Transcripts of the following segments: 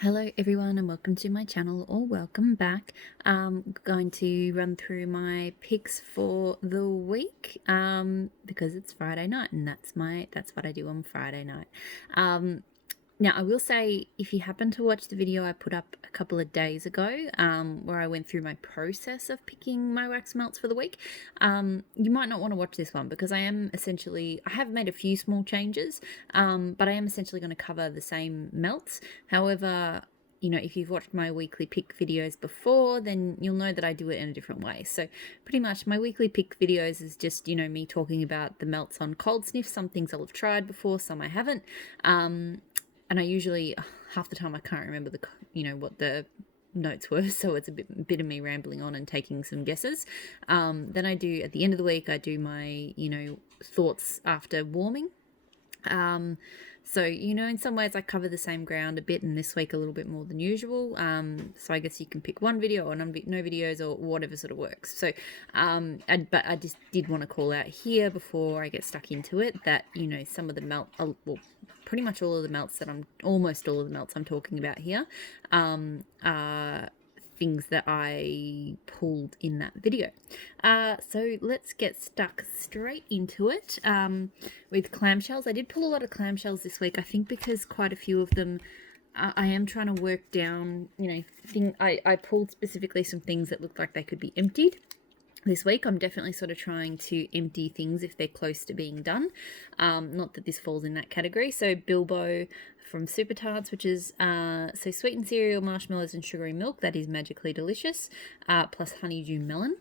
Hello everyone and welcome to my channel, or welcome back. I'm going to run through my picks for the week because it's Friday night and that's what I do on Friday night. Now, I will say, if you happen to watch the video I put up a couple of days ago, where I went through my process of picking my wax melts for the week, you might not want to watch this one because I have made a few small changes, but I am essentially going to cover the same melts. However, if you've watched my weekly pick videos before, then you'll know that I do it in a different way. So pretty much my weekly pick videos is just, me talking about the melts on Cold Sniff. Some things I'll have tried before, some I haven't. And I usually, half the time I can't remember what the notes were, so it's a bit of me rambling on and taking some guesses. Then I do, at the end of the week, I do my, thoughts after warming. So, in some ways I cover the same ground a bit, and this week a little bit more than usual. So I guess you can pick one video or no videos or whatever sort of works. So, but I just did want to call out here before I get stuck into it that, some of the pretty much almost all of the melts I'm talking about here, are things that I pulled in that video. So let's get stuck straight into it with clamshells. I did pull a lot of clamshells this week, I think because quite a few of them I am trying to work down, I pulled specifically some things that looked like they could be emptied. This week I'm definitely sort of trying to empty things if they're close to being done. Not that this falls in that category. So Bilbo from Super Tarts, which is so sweetened cereal, marshmallows and sugary milk. That is magically delicious, plus honeydew melon.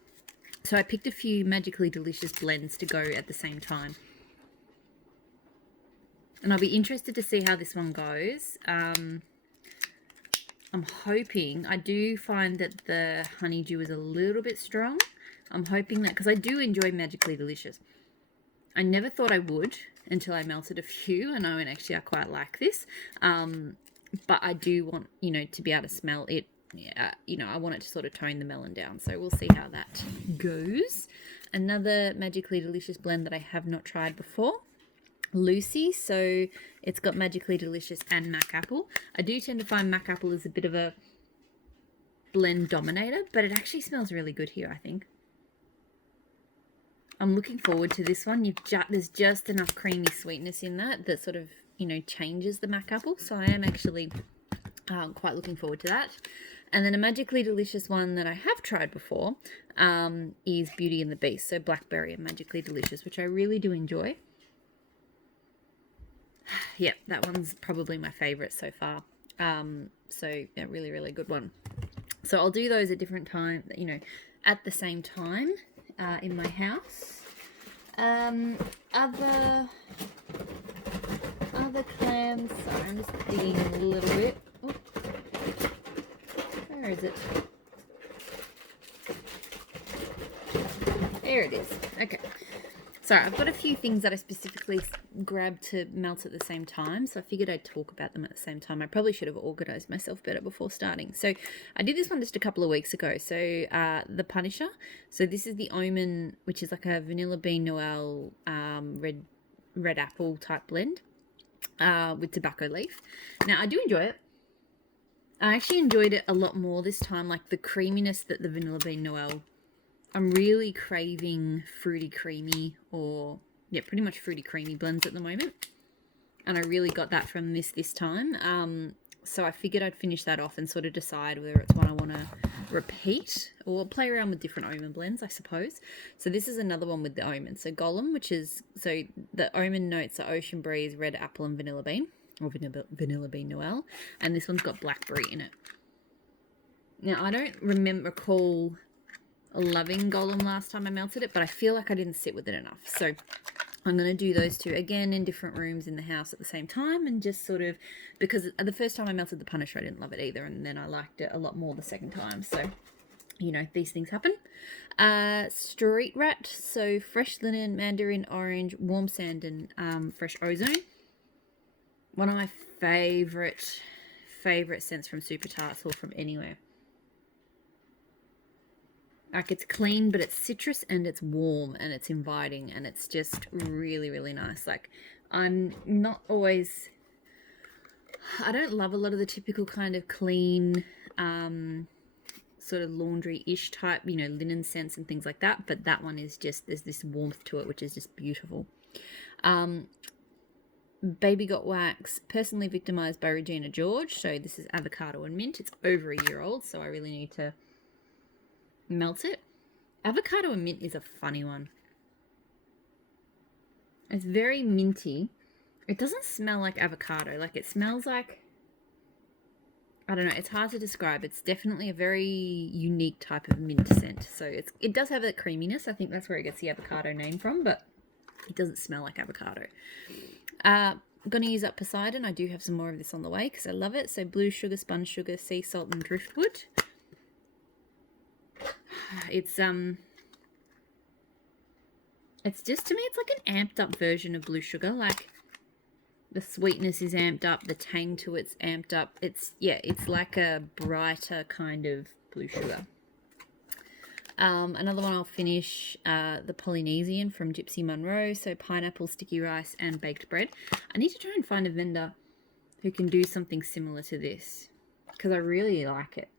So I picked a few magically delicious blends to go at the same time. And I'll be interested to see how this one goes. I'm hoping, I do find that the honeydew is a little bit strong. I'm hoping that, because I do enjoy magically delicious. I never thought I would until I melted a few, and I went, actually, I quite like this. But I do want, to be able to smell it. I want it to sort of tone the melon down. So we'll see how that goes. Another magically delicious blend that I have not tried before. Lucy, so it's got magically delicious and Mac Apple. I do tend to find Mac Apple is a bit of a blend dominator, but it actually smells really good here, I think. I'm looking forward to this one. There's just enough creamy sweetness in that sort of, changes the Mac Apple. So I am actually quite looking forward to that. And then a magically delicious one that I have tried before is Beauty and the Beast. So blackberry and magically delicious, which I really do enjoy. Yeah, that one's probably my favorite so far. So yeah, really, really good one. So I'll do those at different times, at the same time in my house. Other clams. Sorry, I'm just digging a little bit. Oh, where is it? There it is. Okay. Sorry, I've got a few things that I specifically grabbed to melt at the same time, so I figured I'd talk about them at the same time. I probably should have organised myself better before starting. So I did this one just a couple of weeks ago. So the Punisher. So this is the Omen, which is like a vanilla bean Noel red apple type blend with tobacco leaf. Now, I do enjoy it. I actually enjoyed it a lot more this time, like the creaminess that the vanilla bean Noel. I'm really craving fruity creamy pretty much fruity creamy blends at the moment. And I really got that from this time. So I figured I'd finish that off and sort of decide whether it's one I want to repeat or play around with different Omen blends, I suppose. So this is another one with the Omen. So Golem, so the Omen notes are Ocean Breeze, Red Apple and Vanilla Bean, or Vanilla Bean Noel. And this one's got blackberry in it. Now, I don't recall loving Golem last time I melted it, but I feel like I didn't sit with it enough. So I'm going to do those two again in different rooms in the house at the same time, and just sort of, because the first time I melted the Punisher I didn't love it either, and then I liked it a lot more the second time. So these things happen. Street Rat, so fresh linen, mandarin orange, warm sand and fresh ozone. One of my favorite scents from Super Tarts or from anywhere. Like, it's clean, but it's citrus and it's warm and it's inviting and it's just really, really nice. Like, I'm not always I don't love a lot of the typical kind of clean, sort of laundry-ish type, you know, linen scents and things like that. But that one is just, there's this warmth to it, which is just beautiful. Baby Got Wax, Personally Victimized by Regina George. So this is avocado and mint. It's over a year old, so I really need to melt it. Avocado and mint is a funny one. It's very minty. It doesn't smell like avocado. Like, it smells like, I don't know, it's hard to describe. It's definitely a very unique type of mint scent. So it does have that creaminess. I think that's where it gets the avocado name from, but it doesn't smell like avocado. I'm going to use up Poseidon. I do have some more of this on the way because I love it. So blue sugar, spun sugar, sea salt, and driftwood. It's just, to me, it's like an amped up version of blue sugar. Like, the sweetness is amped up, the tang to it's amped up. It's like a brighter kind of blue sugar. Another one I'll finish, the Polynesian from Gypsy Monroe. So pineapple, sticky rice, and baked bread. I need to try and find a vendor who can do something similar to this because I really like it.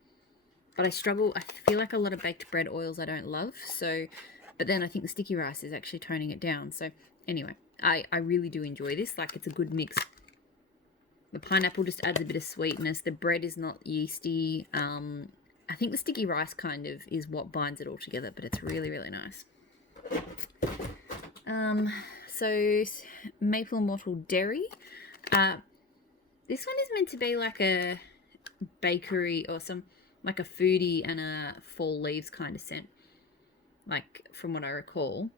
But I struggle. I feel like a lot of baked bread oils I don't love. So, but then I think the sticky rice is actually toning it down. So anyway, I really do enjoy this. Like, it's a good mix. The pineapple just adds a bit of sweetness. The bread is not yeasty. I think the sticky rice kind of is what binds it all together, but it's really, really nice. So Maple and Wattle Dairy. This one is meant to be like a bakery or like a foodie and a fall leaves kind of scent, like from what I recall.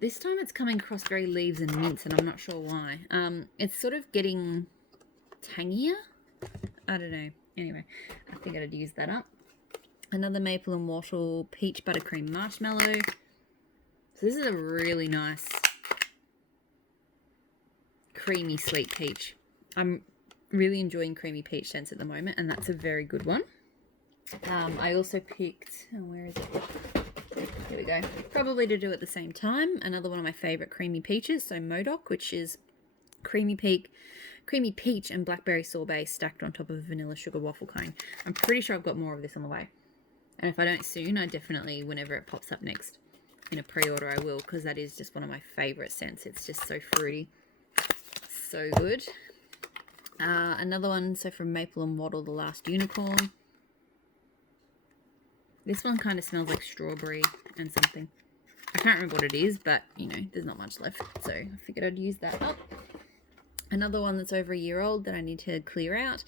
This time it's coming across very leaves and mints, and I'm not sure why. It's sort of getting tangier. I don't know. Anyway, I figured I'd use that up. Another Maple and Wattle Peach Buttercream Marshmallow. So this is a really nice creamy sweet peach. I'm really enjoying creamy peach scents at the moment, and that's a very good one. I also picked, where is it? Here we go. Probably to do at the same time. Another one of my favorite creamy peaches, so Modoc, which is creamy peach and blackberry sorbet stacked on top of a vanilla sugar waffle cone. I'm pretty sure I've got more of this on the way. And if I don't soon, I definitely, whenever it pops up next in a pre-order, I will, because that is just one of my favorite scents. It's just so fruity. So good. Another one, so from Maple and Wattle, The Last Unicorn. This one kind of smells like strawberry and something. I can't remember what it is, but, you know, there's not much left. So I figured I'd use that up. Another one that's over a year old that I need to clear out.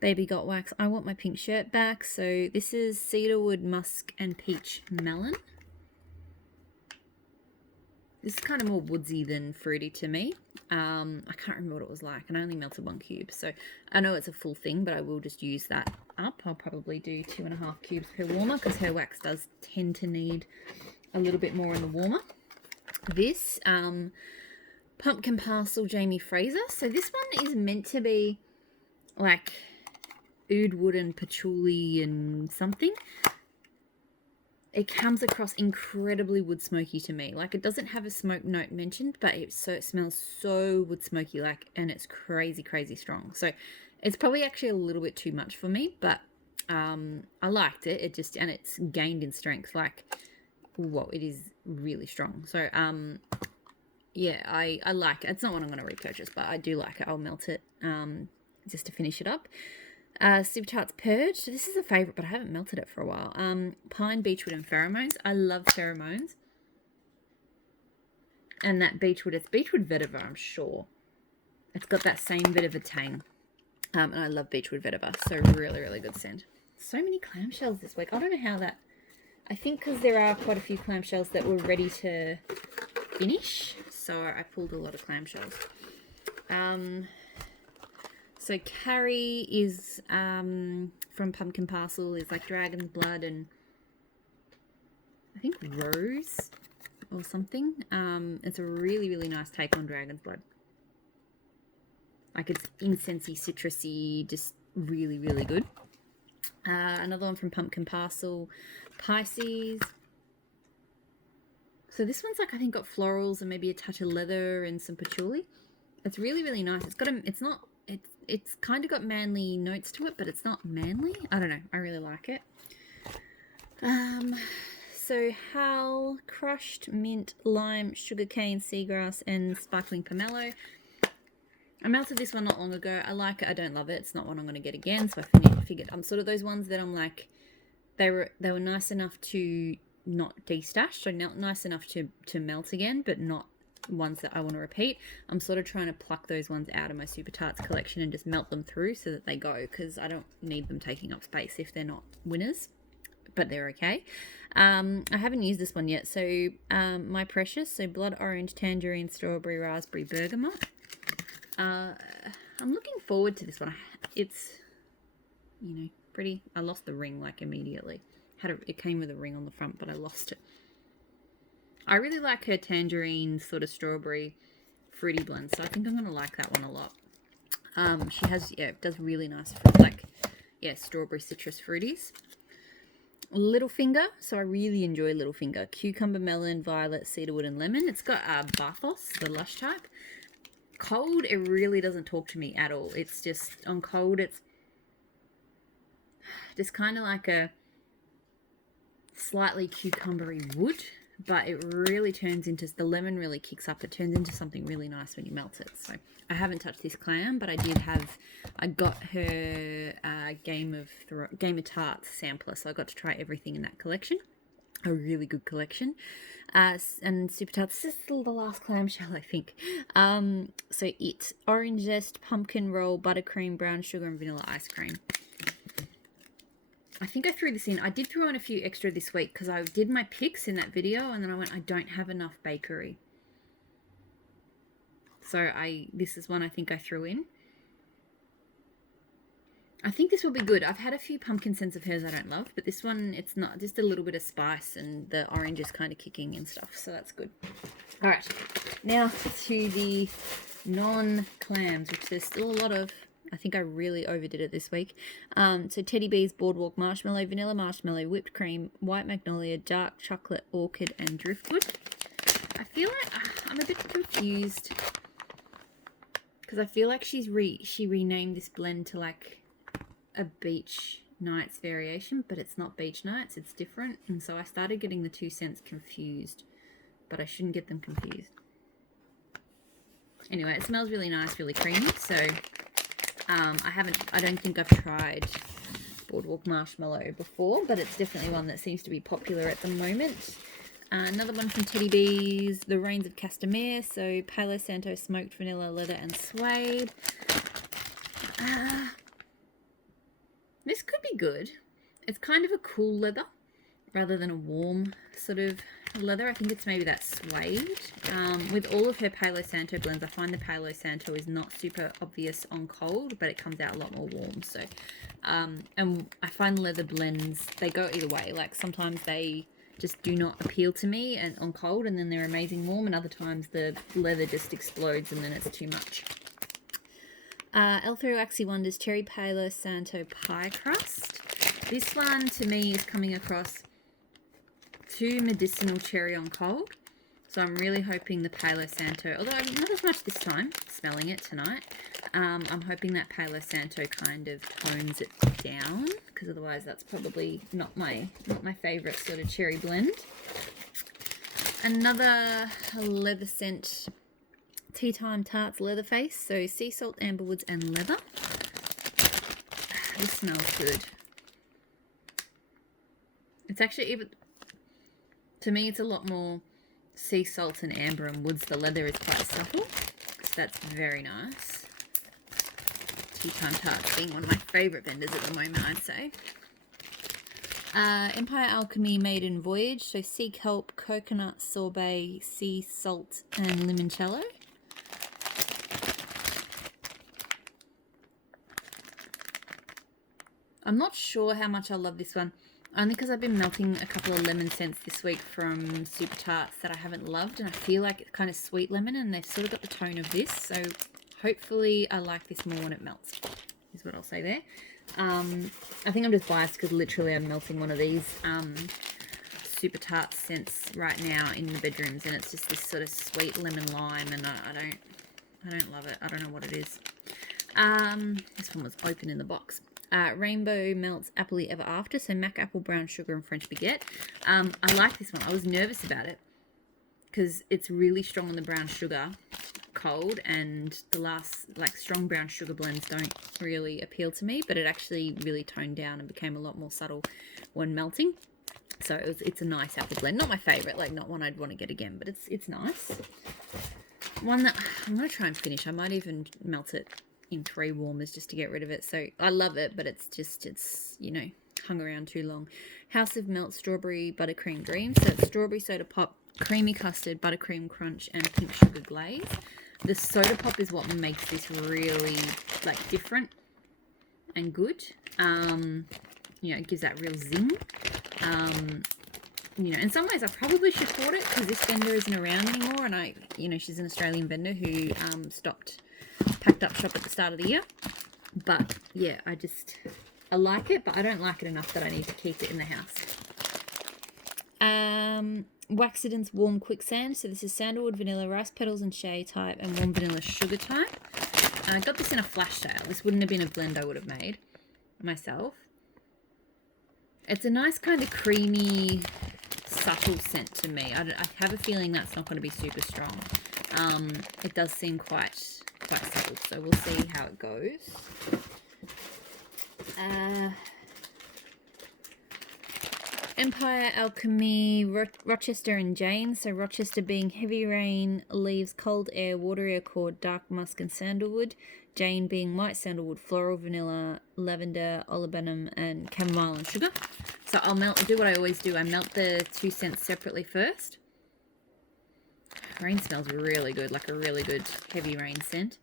Baby Got Wax, I Want My Pink Shirt Back. So this is Cedarwood, Musk, and Peach Melon. This is kind of more woodsy than fruity to me. I can't remember what it was like, and I only melted 1 cube. So I know it's a full thing, but I will just use that up. I'll probably do 2.5 cubes per warmer because her wax does tend to need a little bit more in the warmer. This Pumpkin Parcel Jamie Fraser. So this one is meant to be like oud wood and patchouli and something. It comes across incredibly wood smoky to me. Like, it doesn't have a smoke note mentioned, but it smells so wood smoky, like, and it's crazy, crazy strong. So it's probably actually a little bit too much for me, but I liked it. And it's gained in strength. Like, whoa, it is really strong. So yeah, I like it. It's not one I'm going to repurchase, but I do like it. I'll melt it just to finish it up. Civ Tarts Purge. So this is a favourite, but I haven't melted it for a while. Pine, Beechwood, and Pheromones. I love Pheromones. And that Beechwood, it's Beechwood Vetiver, I'm sure. It's got that same bit of a tang. And I love Beechwood Vetiver. So really, really good scent. So many clamshells this week. I don't know how that... I think because there are quite a few clamshells that were ready to finish. So I pulled a lot of clamshells. So Carrie is from Pumpkin Parcel, is like Dragon's Blood and I think Rose or something. It's a really, really nice take on Dragon's Blood. Like, it's incensey, citrusy, just really, really good. Another one from Pumpkin Parcel, Pisces. So this one's like, I think got florals and maybe a touch of leather and some patchouli. It's really, really nice. It's not it's kind of got manly notes to it, but it's not manly. I don't know. I really like it. So Hal, crushed mint, lime, sugarcane, seagrass, and sparkling pomelo. I melted this one not long ago. I like it. I don't love it. It's not one I'm going to get again. So I figured I'm sort of those ones that I'm like, they were nice enough to not destash, so nice enough to melt again, but not ones that I want to repeat. I'm sort of trying to pluck those ones out of my Super Tarts collection and just melt them through so that they go, because I don't need them taking up space if they're not winners, but they're okay. I haven't used this one yet. So My Precious, so blood orange, tangerine, strawberry, raspberry, bergamot. I'm looking forward to this one. It's, pretty. I lost the ring like immediately. It came with a ring on the front, but I lost it. I really like her tangerine sort of strawberry fruity blend, so I think I'm going to like that one a lot. She has, it does really nice fruit, strawberry citrus fruities. Littlefinger, so I really enjoy Littlefinger. Cucumber, melon, violet, cedarwood, and lemon. It's got Bathos, the lush type. Cold, it really doesn't talk to me at all. It's just, on cold, it's just kind of like a slightly cucumbery wood, but it really turns into, the lemon really kicks up. It turns into something really nice when you melt it. So I haven't touched this clam, but I got her Game of Tarts sampler, so I got to try everything in that collection. A really good collection. And Super Tarts, this is the last clamshell, I think. So orange zest, pumpkin roll, buttercream, brown sugar, and vanilla ice cream. I think I threw this in. I did throw in a few extra this week because I did my picks in that video, and then I went, I don't have enough bakery. So this is one I think I threw in. I think this will be good. I've had a few pumpkin scents of hers I don't love, but this one, it's not, just a little bit of spice, and the orange is kind of kicking and stuff, so that's good. All right, now to the non-clams, which there's still a lot of. I think I really overdid it this week. So Teddy Bees, Boardwalk Marshmallow, Vanilla Marshmallow, Whipped Cream, White Magnolia, Dark Chocolate, Orchid, and Driftwood. I feel like I'm a bit confused because I feel like she renamed this blend to like a Beach Nights variation, but it's not Beach Nights, it's different. And so I started getting the 2 scents confused, but I shouldn't get them confused. Anyway, it smells really nice, really creamy. So I don't think I've tried Boardwalk Marshmallow before, but it's definitely one that seems to be popular at the moment. Another one from Teddy Bees, The Rains of Castamere, so Palo Santo, Smoked Vanilla, Leather, and Suede. This could be good. It's kind of a cool leather rather than a warm sort of leather. I think it's maybe that suede. With all of her Palo Santo blends, I find the Palo Santo is not super obvious on cold, but it comes out a lot more warm. So, and I find leather blends, they go either way. Like sometimes they just do not appeal to me and on cold, and then they're amazing warm, and other times the leather just explodes and then it's too much. Elthero Waxy Wonders Cherry Palo Santo Pie Crust. This one to me is coming across too medicinal cherry on cold. So I'm really hoping the Palo Santo, although not as much this time, smelling it tonight, I'm hoping that Palo Santo kind of tones it down, because otherwise that's probably not my favourite sort of cherry blend. Another leather scent, Tea Time Tarts Leatherface, so sea salt, amberwoods, and leather. This smells good. It's actually, even to me, it's a lot more sea salt and amber and woods. The leather is quite subtle, so that's very nice. Tea Time Tarts being one of my favourite vendors at the moment, I'd say. Empire Alchemy Maiden Voyage, so sea kelp, coconut, sorbet, sea salt, and limoncello. I'm not sure how much I love this one, only because I've been melting a couple of lemon scents this week from Super Tarts that I haven't loved, and I feel like it's kind of sweet lemon, and they've sort of got the tone of this, so hopefully I like this more when it melts, is what I'll say there. I think I'm just biased because literally I'm melting one of these Super Tarts scents right now in the bedrooms, and it's just this sort of sweet lemon lime, and I don't love it. I don't know what it is. This one was open in the box. Rainbow Melts Appley Ever After. So Mac Apple, Brown Sugar, and French Baguette. I like this one. I was nervous about it because it's really strong on the brown sugar cold, and the last strong brown sugar blends don't really appeal to me, but it actually really toned down and became a lot more subtle when melting. So it's a nice apple blend. Not my favorite, not one I'd want to get again, but it's nice. One that I'm going to try and finish. I might even melt it in 3 warmers just to get rid of it. So I love it, but it's hung around too long. House of Melt Strawberry Buttercream Dream. So it's strawberry soda pop, creamy custard, buttercream crunch, and pink sugar glaze. The soda pop is what makes this really different and good. It gives that real zing. In some ways I probably should have bought it because this vendor isn't around anymore, and she's an Australian vendor who packed up shop at the start of the year. But yeah, I like it, but I don't like it enough that I need to keep it in the house. Waxident's Warm Quicksand. So this is sandalwood, vanilla, rice petals and shea type, and warm vanilla sugar type. I got this in a flash sale. This wouldn't have been a blend I would have made myself. It's a nice kind of creamy, subtle scent to me. I have a feeling that's not going to be super strong. It does seem quite subtle, so we'll see how it goes. Empire Alchemy Rochester and Jane. So Rochester being Heavy Rain, Leaves, Cold Air, Watery Accord, Dark Musk and Sandalwood. Jane being White Sandalwood, Floral, Vanilla, Lavender, Olibanum and Chamomile and Sugar. So I'll do what I always do. I melt the 2 scents separately first. Rain smells really good, like a really good Heavy Rain scent.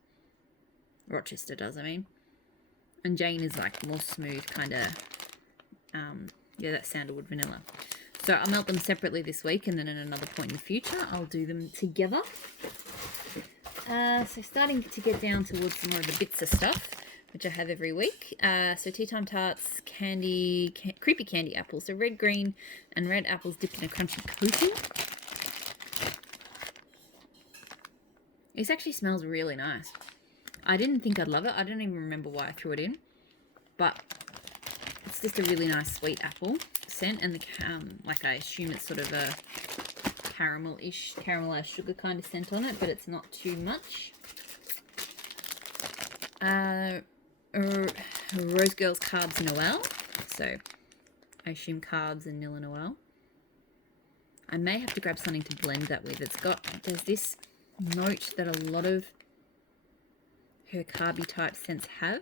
Rochester does, I mean. And Jane is more smooth, kind of, that sandalwood vanilla. So I'll melt them separately this week, and then at another point in the future, I'll do them together. So starting to get down towards some more of the bits of stuff, which I have every week. So Tea Time Tarts, creepy candy apples. So red, green, and red apples dipped in a crunchy coating. This actually smells really nice. I didn't think I'd love it. I don't even remember why I threw it in, but it's just a really nice sweet apple scent, and I assume it's sort of a caramelized sugar kind of scent on it, but it's not too much. Rose Girls Carbs Noel. So I assume carbs and Nilla Noel. I may have to grab something to blend that with. There's this note that a lot of her carby type scents have.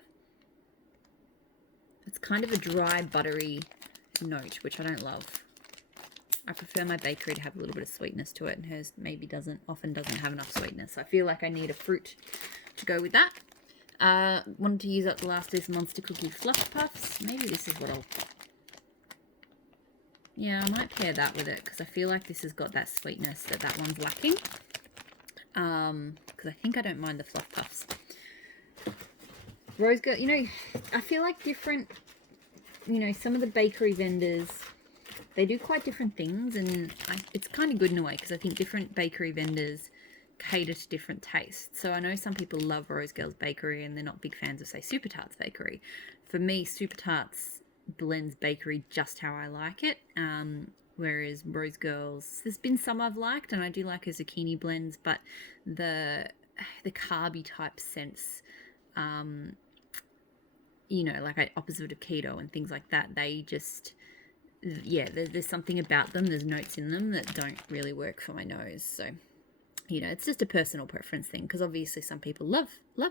It's kind of a dry, buttery note, which I don't love. I prefer my bakery to have a little bit of sweetness to it, and hers maybe often doesn't have enough sweetness. I feel like I need a fruit to go with that. Wanted to use up the last of this Monster Cookie Fluff Puffs. Maybe this is what yeah, I might pair that with it, because I feel like this has got that sweetness that one's lacking. Because I think I don't mind the Fluff Puffs. Rose Girl, I feel like different, some of the bakery vendors, they do quite different things, and it's kind of good in a way, because I think different bakery vendors cater to different tastes. So I know some people love Rose Girls Bakery and they're not big fans of, say, Super Tarts Bakery. For me, Super Tarts blends bakery just how I like it, whereas Rose Girls, there's been some I've liked, and I do like her zucchini blends, but the carby type scents, opposite of keto and things like that, they just, there's something about them, there's notes in them that don't really work for my nose. So it's just a personal preference thing, because obviously some people love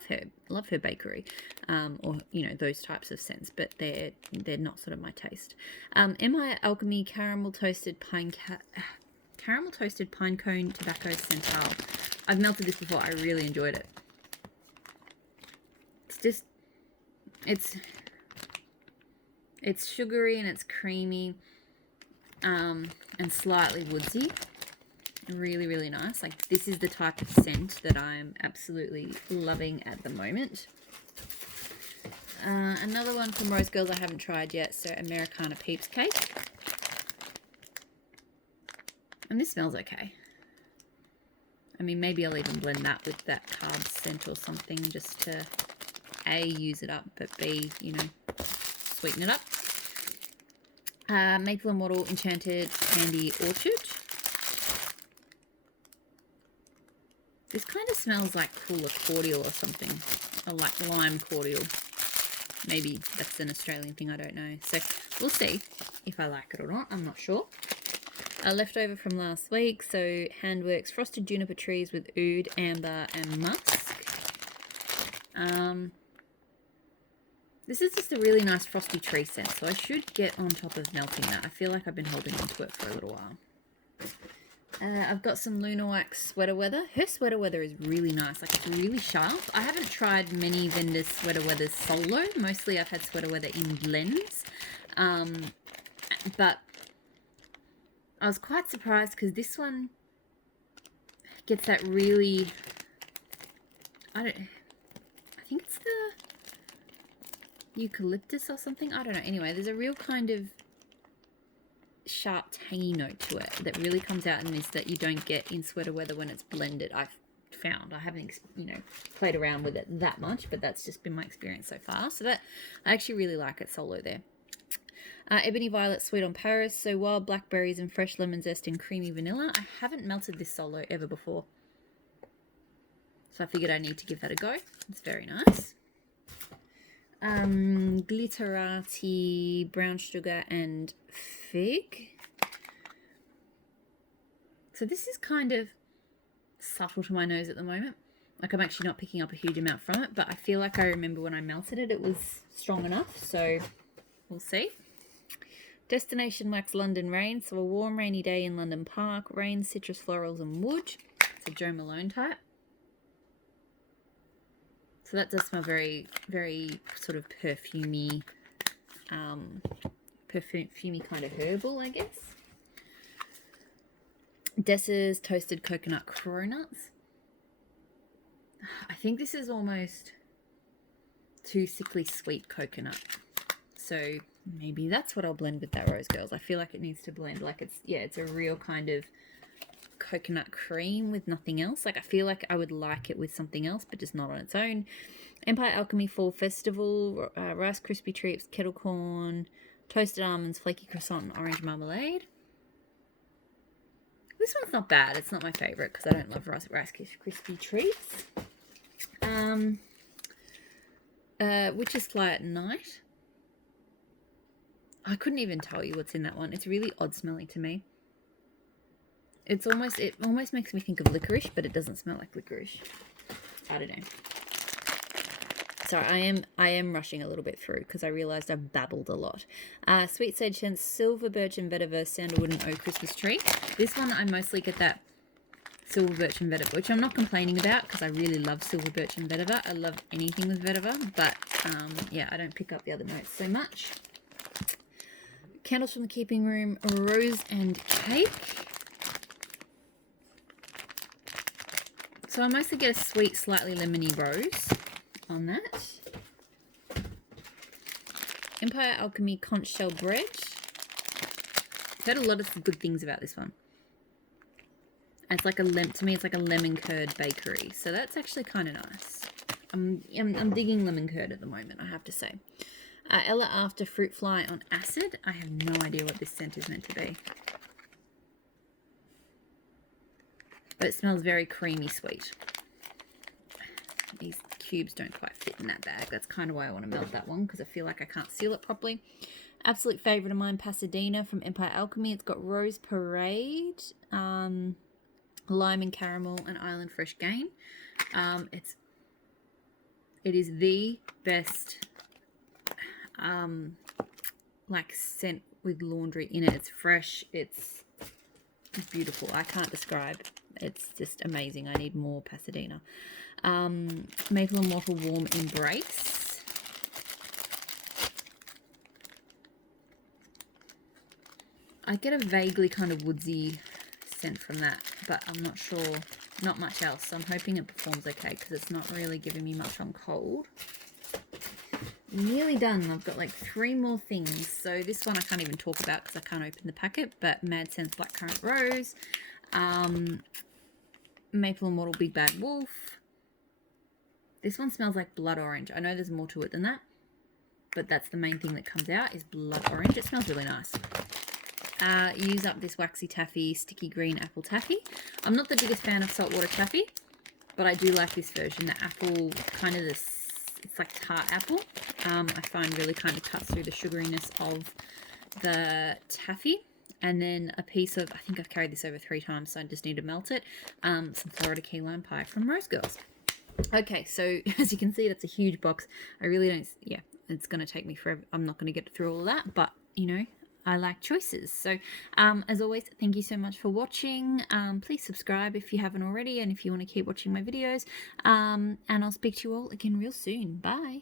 her bakery, or those types of scents, but they're not sort of my taste. Empire Alchemy Caramel Toasted Pine Cone Tobacco Central. I've melted this before. I really enjoyed it. It's sugary and it's creamy, and slightly woodsy. Really, really nice. This is the type of scent that I'm absolutely loving at the moment. Another one from Rose Girls I haven't tried yet. So Americana Peeps Cake. And this smells okay. I mean, maybe I'll even blend that with that carb scent or something just to A, use it up, but B, you know, sweeten it up. Maple Immortal Enchanted Candy Orchard. This kind of smells like cooler cordial or something, or like lime cordial. Maybe that's an Australian thing, I don't know. So we'll see if I like it or not, I'm not sure. Leftover from last week, so Handworks Frosted Juniper Trees with Oud, Amber and Musk. This is just a really nice frosty tree scent, so I should get on top of melting that. I feel like I've been holding on to it for a little while. I've got some Luna Wax Sweater Weather. Her Sweater Weather is really nice. Like, it's really sharp. I haven't tried many vendors' Sweater Weathers solo. Mostly I've had Sweater Weather in blends. But I was quite surprised because this one gets that really... I think it's the eucalyptus or something. I don't know. Anyway, there's a real kind of sharp tangy note to it that really comes out in this that you don't get in Sweater Weather when it's blended. I've found, I haven't, you know, played around with it that much, but that's just been my experience so far. So that, I actually really like it solo there. Ebony Violet Sweet on Paris. So wild blackberries and fresh lemon zest and creamy vanilla. I haven't melted this solo ever before, so I figured I need to give that a go. It's very nice. Glitterati Brown Sugar and Fig. So this is kind of subtle to my nose at the moment. Like, I'm actually not picking up a huge amount from it, but I feel like I remember when I melted it, it was strong enough, so we'll see. Destination Wax London Rain. So a warm rainy day in London Park. Rain, citrus, florals and wood. It's a Jo Malone type. So that does smell very, very sort of perfumey, perfumey kind of herbal, I guess. Dessa's Toasted Coconut Cronuts. I think this is almost too sickly sweet coconut. So maybe that's what I'll blend with that Rose Girls. I feel like it needs to blend. Like, it's, yeah, it's a real kind of coconut cream with nothing else. Like, I feel like I would like it with something else, but just not on its own. Empire Alchemy Fall Festival, Rice Krispie Treats, kettle corn, toasted almonds, flaky croissant, and orange marmalade. This one's not bad. It's not my favorite because I don't love Rice Krispie Treats. Witch's Fly at Night. I couldn't even tell you what's in that one. It's really odd smelling to me. It almost makes me think of licorice, but it doesn't smell like licorice. I don't know. Sorry, I am rushing a little bit through because I realised I've babbled a lot. Sweet Sage Scents, Silver Birch and Vetiver, Sandalwood and Oak Christmas Tree. This one I mostly get that Silver Birch and Vetiver, which I'm not complaining about because I really love Silver Birch and Vetiver. I love anything with vetiver, but yeah, I don't pick up the other notes so much. Candles from the Keeping Room, Rose and Cake. So I mostly get a sweet, slightly lemony rose on that. Empire Alchemy Conch Shell Bread. I've heard a lot of good things about this one. It's like to me, it's like a lemon curd bakery. So that's actually kind of nice. I'm digging lemon curd at the moment, I have to say. Ella After Fruit Fly on Acid. I have no idea what this scent is meant to be. But it smells very creamy sweet. These cubes don't quite fit in that bag. That's kind of why I want to melt that one, because I feel like I can't seal it properly. Absolute favourite of mine, Pasadena from Empire Alchemy. It's got Rose Parade, Lime and Caramel, and Island Fresh Gain. It is the best like scent with laundry in it. It's fresh. It's beautiful. I can't describe. It's just amazing. I need more Pasadena. Maple Immortal Warm Embrace. I get a vaguely kind of woodsy scent from that, but I'm not sure. Not much else. So I'm hoping it performs okay because it's not really giving me much on cold. Nearly done. I've got like 3 more things. So this one I can't even talk about because I can't open the packet, but Mad Sense Blackcurrant Rose, Maple Immortal Big Bad Wolf. This one smells like blood orange. I know there's more to it than that, but that's the main thing that comes out is blood orange. It smells really nice. Use up this Waxy Taffy Sticky Green Apple Taffy. I'm not the biggest fan of saltwater taffy, but I do like this version. The apple, kind of this, it's like tart apple. I find really kind of cuts through the sugariness of the taffy. And then a piece of, I think I've carried this over 3 times, so I just need to melt it. Some Florida Key Lime Pie from Rose Girls. Okay, so as you can see, that's a huge box. I really don't, yeah, it's going to take me forever. I'm not going to get through all of that, but, you know, I like choices. So, as always, thank you so much for watching. Please subscribe if you haven't already, and if you want to keep watching my videos. And I'll speak to you all again real soon. Bye.